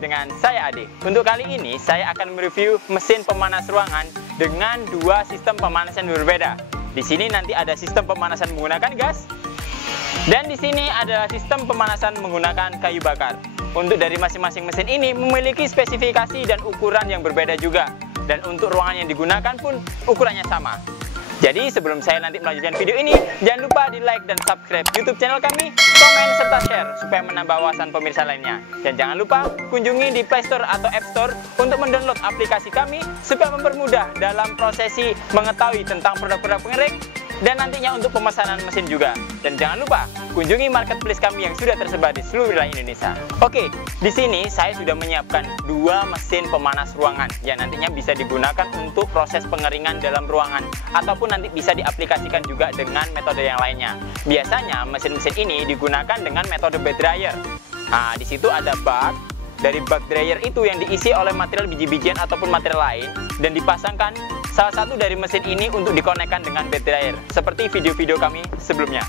dengan saya Ade. Untuk kali ini saya akan mereview mesin pemanas ruangan dengan dua sistem pemanasan berbeda. Di sini nanti ada sistem pemanasan menggunakan gas dan di sini ada sistem pemanasan menggunakan kayu bakar. Untuk dari masing-masing mesin ini memiliki spesifikasi dan ukuran yang berbeda juga. Dan untuk ruangan yang digunakan pun ukurannya sama. Jadi sebelum saya nanti melanjutkan video ini, jangan lupa di like dan subscribe YouTube channel kami, komen serta share supaya menambah wawasan pemirsa lainnya. Dan jangan lupa kunjungi di Play Store atau App Store untuk mendownload aplikasi kami supaya mempermudah dalam prosesi mengetahui tentang produk-produk pengerik dan nantinya untuk pemesanan mesin juga. Dan jangan lupa kunjungi marketplace kami yang sudah tersebar di seluruh wilayah Indonesia. Oke, di sini saya sudah menyiapkan dua mesin pemanas ruangan yang nantinya bisa digunakan untuk proses pengeringan dalam ruangan ataupun nanti bisa diaplikasikan juga dengan metode yang lainnya. Biasanya mesin-mesin ini digunakan dengan metode bed dryer. Nah, di situ ada bak. Dari bak dryer itu yang diisi oleh material biji-bijian ataupun material lain dan dipasangkan salah satu dari mesin ini untuk dikonekkan dengan bed dryer seperti video-video kami sebelumnya.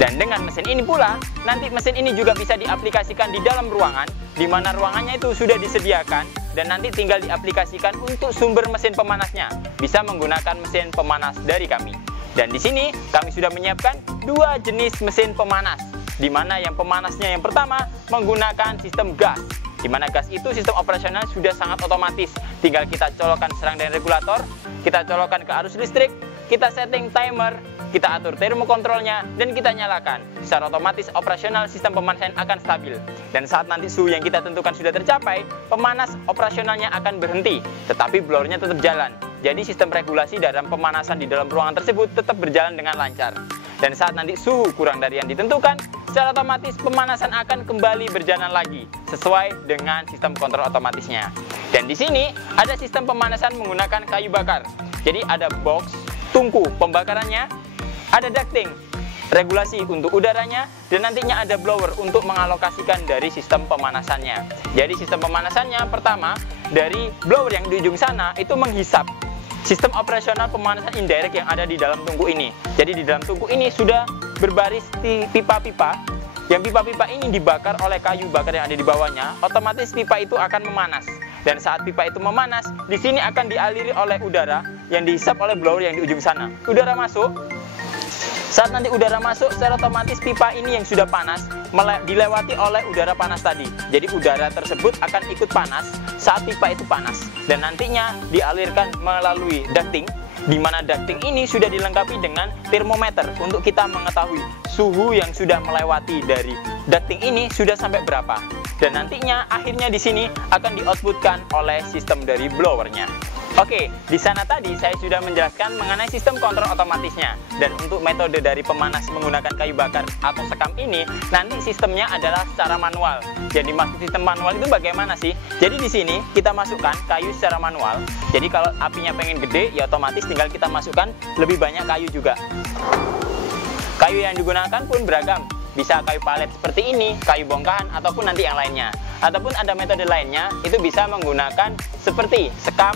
Dan dengan mesin ini pula, nanti mesin ini juga bisa diaplikasikan di dalam ruangan, di mana ruangannya itu sudah disediakan dan nanti tinggal diaplikasikan untuk sumber mesin pemanasnya. Bisa menggunakan mesin pemanas dari kami. Dan di sini kami sudah menyiapkan dua jenis mesin pemanas, di mana yang pemanasnya yang pertama menggunakan sistem gas. Di mana gas itu sistem operasional sudah sangat otomatis. Tinggal kita colokkan serang dan regulator, kita colokkan ke arus listrik, kita setting timer, kita atur termokontrolnya, dan kita nyalakan. Secara otomatis operasional sistem pemanasan akan stabil. Dan saat nanti suhu yang kita tentukan sudah tercapai, pemanas operasionalnya akan berhenti, tetapi blowernya tetap jalan. Jadi sistem regulasi dalam pemanasan di dalam ruangan tersebut tetap berjalan dengan lancar. Dan saat nanti suhu kurang dari yang ditentukan, secara otomatis pemanasan akan kembali berjalan lagi sesuai dengan sistem kontrol otomatisnya. Dan di sini ada sistem pemanasan menggunakan kayu bakar. Jadi ada box, tungku pembakarannya, ada ducting, regulasi untuk udaranya, dan nantinya ada blower untuk mengalokasikan dari sistem pemanasannya. Jadi sistem pemanasannya pertama, dari blower yang di ujung sana itu menghisap sistem operasional pemanasan indirect yang ada di dalam tungku ini. Jadi di dalam tungku ini sudah berbaris pipa-pipa, yang pipa-pipa ini dibakar oleh kayu bakar yang ada di bawahnya, otomatis pipa itu akan memanas. Dan saat pipa itu memanas, di sini akan dialiri oleh udara yang dihisap oleh blower yang di ujung sana. Udara masuk. Saat nanti udara masuk, secara otomatis pipa ini yang sudah panas dilewati oleh udara panas tadi. Jadi udara tersebut akan ikut panas saat pipa itu panas. Dan nantinya dialirkan melalui ducting, di mana ducting ini sudah dilengkapi dengan termometer untuk kita mengetahui suhu yang sudah melewati dari ducting ini sudah sampai berapa. Dan nantinya akhirnya di sini akan di-outputkan oleh sistem dari blowernya. Oke, di sana tadi saya sudah menjelaskan mengenai sistem kontrol otomatisnya. Dan untuk metode dari pemanas menggunakan kayu bakar atau sekam ini, nanti sistemnya adalah secara manual. Jadi maksud sistem manual itu bagaimana sih? Jadi di sini kita masukkan kayu secara manual. Jadi kalau apinya pengen gede, ya otomatis tinggal kita masukkan lebih banyak kayu juga. Kayu yang digunakan pun beragam. Bisa kayu palet seperti ini, kayu bongkahan, ataupun nanti yang lainnya. Ataupun ada metode lainnya, itu bisa menggunakan seperti sekam,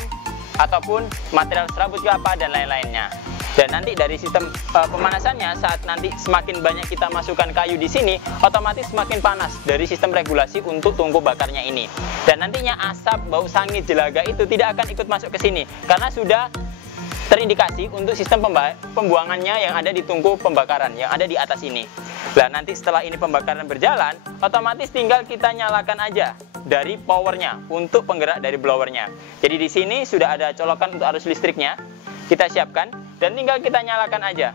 ataupun material serabut kelapa dan lain-lainnya. Dan nanti dari sistem pemanasannya, saat nanti semakin banyak kita masukkan kayu di sini, otomatis semakin panas dari sistem regulasi untuk tungku bakarnya ini. Dan nantinya asap, bau sangit, jelaga itu tidak akan ikut masuk ke sini karena sudah terindikasi untuk sistem pembuangannya yang ada di tungku pembakaran yang ada di atas ini. Nah, nanti setelah ini pembakaran berjalan, otomatis tinggal kita nyalakan aja dari powernya untuk penggerak dari blowernya. Jadi di sini sudah ada colokan untuk arus listriknya, kita siapkan dan tinggal kita nyalakan aja.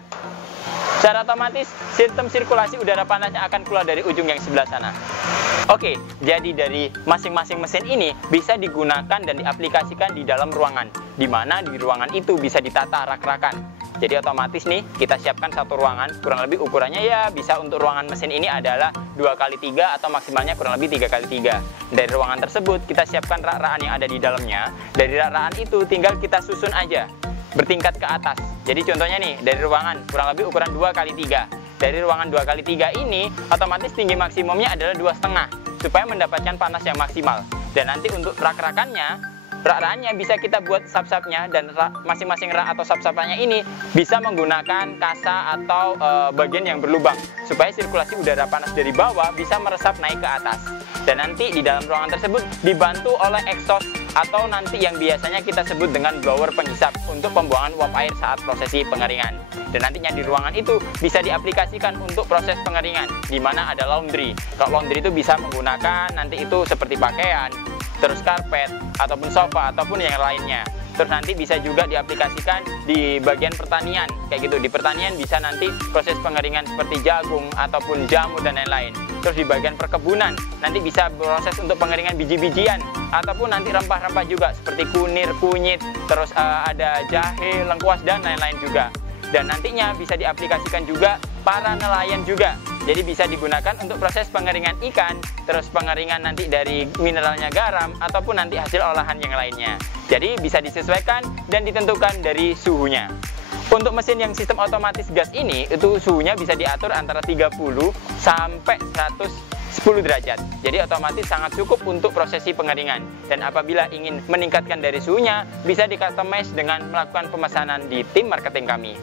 Secara otomatis sistem sirkulasi udara panasnya akan keluar dari ujung yang sebelah sana. Oke, jadi dari masing-masing mesin ini bisa digunakan dan diaplikasikan di dalam ruangan, di mana di ruangan itu bisa ditata rak-rakan. Jadi otomatis nih kita siapkan satu ruangan, kurang lebih ukurannya ya bisa untuk ruangan mesin ini adalah 2x3 atau maksimalnya kurang lebih 3x3. Dari ruangan tersebut kita siapkan rak-rakan yang ada di dalamnya. Dari rak-rakan itu tinggal kita susun aja bertingkat ke atas. Jadi contohnya nih dari ruangan kurang lebih ukuran 2x3. Dari ruangan 2x3 ini otomatis tinggi maksimumnya adalah 2,5 supaya mendapatkan panas yang maksimal. Dan nanti untuk rak-rakannya rak-raknya bisa kita buat sap-sapnya, dan masing-masing rak atau sap-sapnya ini bisa menggunakan kasa atau bagian yang berlubang supaya sirkulasi udara panas dari bawah bisa meresap naik ke atas. Dan nanti di dalam ruangan tersebut dibantu oleh exhaust atau nanti yang biasanya kita sebut dengan blower penghisap untuk pembuangan uap air saat prosesi pengeringan. Dan nantinya di ruangan itu bisa diaplikasikan untuk proses pengeringan, di mana ada laundry. Kalau laundry itu bisa menggunakan nanti itu seperti pakaian, terus karpet, ataupun sofa, ataupun yang lainnya. Terus nanti bisa juga diaplikasikan di bagian pertanian, kayak gitu. Di pertanian bisa nanti proses pengeringan seperti jagung, ataupun jamur, dan lain-lain. Terus di bagian perkebunan, nanti bisa proses untuk pengeringan biji-bijian, ataupun nanti rempah-rempah juga, seperti kunir, kunyit, terus ada jahe, lengkuas, dan lain-lain juga. Dan nantinya bisa diaplikasikan juga para nelayan juga. Jadi bisa digunakan untuk proses pengeringan ikan, terus pengeringan nanti dari mineralnya garam, ataupun nanti hasil olahan yang lainnya. Jadi bisa disesuaikan dan ditentukan dari suhunya. Untuk mesin yang sistem otomatis gas ini, itu suhunya bisa diatur antara 30 sampai 110 derajat. Jadi otomatis sangat cukup untuk prosesi pengeringan. Dan apabila ingin meningkatkan dari suhunya, bisa di-customize dengan melakukan pemesanan di tim marketing kami.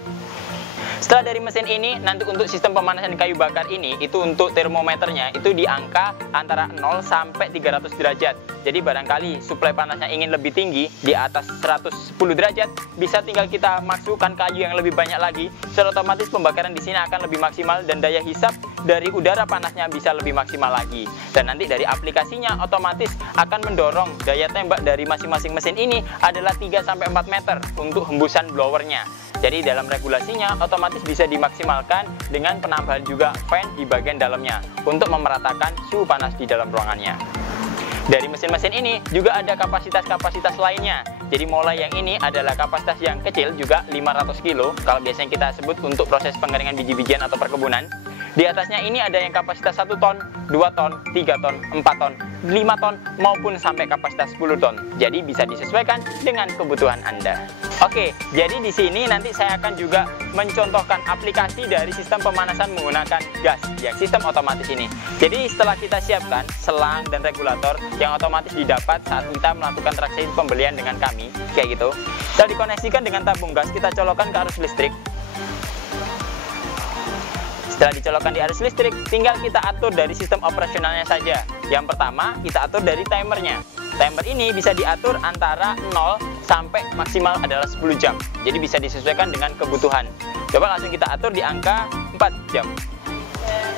Setelah dari mesin ini, nanti untuk sistem pemanasan kayu bakar ini, itu untuk termometernya, itu di angka antara 0 sampai 300 derajat. Jadi barangkali suplai panasnya ingin lebih tinggi, di atas 110 derajat, bisa tinggal kita masukkan kayu yang lebih banyak lagi, secara otomatis pembakaran di sini akan lebih maksimal dan daya hisap dari udara panasnya bisa lebih maksimal lagi. Dan nanti dari aplikasinya otomatis akan mendorong daya tembak dari masing-masing mesin ini adalah 3 sampai 4 meter untuk hembusan blowernya. Jadi dalam regulasinya otomatis bisa dimaksimalkan dengan penambahan juga fan di bagian dalamnya untuk memeratakan suhu panas di dalam ruangannya. Dari mesin-mesin ini juga ada kapasitas-kapasitas lainnya. Jadi mulai yang ini adalah kapasitas yang kecil juga 500 kilo kalau biasanya kita sebut untuk proses pengeringan biji-bijian atau perkebunan. Di atasnya ini ada yang kapasitas 1 ton, 2 ton, 3 ton, 4 ton, 5 ton, maupun sampai kapasitas 10 ton. Jadi bisa disesuaikan dengan kebutuhan Anda. Oke, jadi di sini nanti saya akan juga mencontohkan aplikasi dari sistem pemanasan menggunakan gas, yang sistem otomatis ini. Jadi setelah kita siapkan selang dan regulator yang otomatis didapat saat kita melakukan transaksi pembelian dengan kami, kayak gitu. Setelah dikoneksikan dengan tabung gas, kita colokkan ke arus listrik. Setelah dicolokkan di arus listrik, tinggal kita atur dari sistem operasionalnya saja. Yang pertama, kita atur dari timernya. Timer ini bisa diatur antara 0 sampai maksimal adalah 10 jam. Jadi bisa disesuaikan dengan kebutuhan. Coba langsung kita atur di angka 4 jam.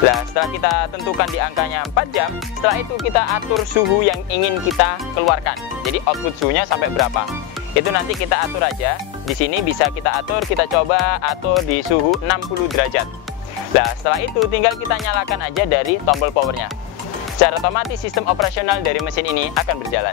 Nah, setelah kita tentukan di angkanya 4 jam, setelah itu kita atur suhu yang ingin kita keluarkan. Jadi output suhunya sampai berapa. Itu nanti kita atur aja. Di sini bisa kita atur, kita coba atur di suhu 60 derajat. Nah, setelah itu tinggal kita nyalakan aja dari tombol powernya. Secara otomatis sistem operasional dari mesin ini akan berjalan.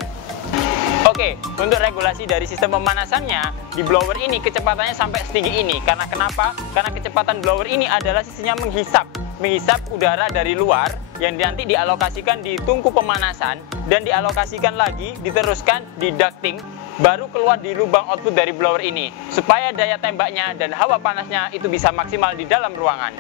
Oke, untuk regulasi dari sistem pemanasannya, di blower ini kecepatannya sampai setinggi ini. Karena kenapa? Karena kecepatan blower ini adalah sisinya menghisap udara dari luar yang nanti dialokasikan di tungku pemanasan dan dialokasikan lagi, diteruskan di ducting, baru keluar di lubang output dari blower ini, supaya daya tembaknya dan hawa panasnya itu bisa maksimal di dalam ruangan.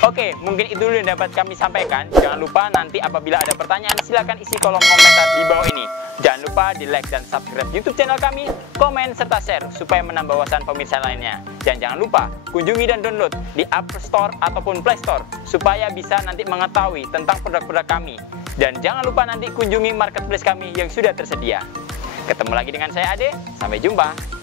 Oke, mungkin itu dulu yang dapat kami sampaikan. Jangan lupa nanti apabila ada pertanyaan, silakan isi kolom komentar di bawah ini. Jangan lupa di like dan subscribe YouTube channel kami, komen serta share supaya menambah wawasan pemirsa lainnya. Dan jangan lupa kunjungi dan download di App Store ataupun Play Store supaya bisa nanti mengetahui tentang produk-produk kami. Dan jangan lupa nanti kunjungi marketplace kami yang sudah tersedia. Ketemu lagi dengan saya Ade, sampai jumpa.